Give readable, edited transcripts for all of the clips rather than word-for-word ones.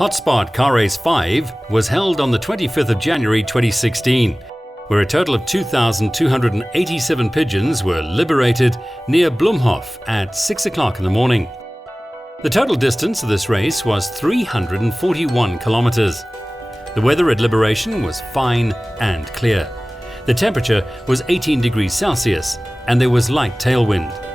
Hotspot Car Race 5 was held on the 25th of January 2016, where a total of 2,287 pigeons were liberated near Blumhof at 6 o'clock in the morning. The total distance of this race was 341 kilometers. The weather at liberation was fine and clear. The temperature was 18 degrees Celsius and there was light tailwind.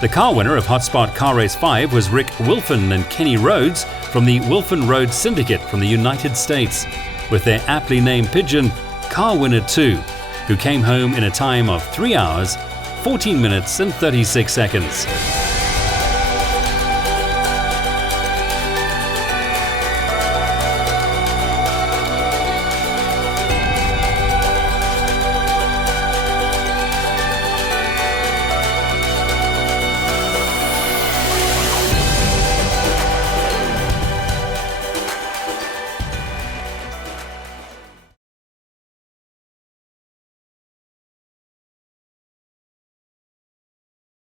The car winner of Hotspot Car Race 5 was Rick Wilfin and Kenny Rhodes from the Wilfin Rhodes Syndicate from the United States, with their aptly named pigeon, Car Winner 2, who came home in a time of 3 hours, 14 minutes and 36 seconds.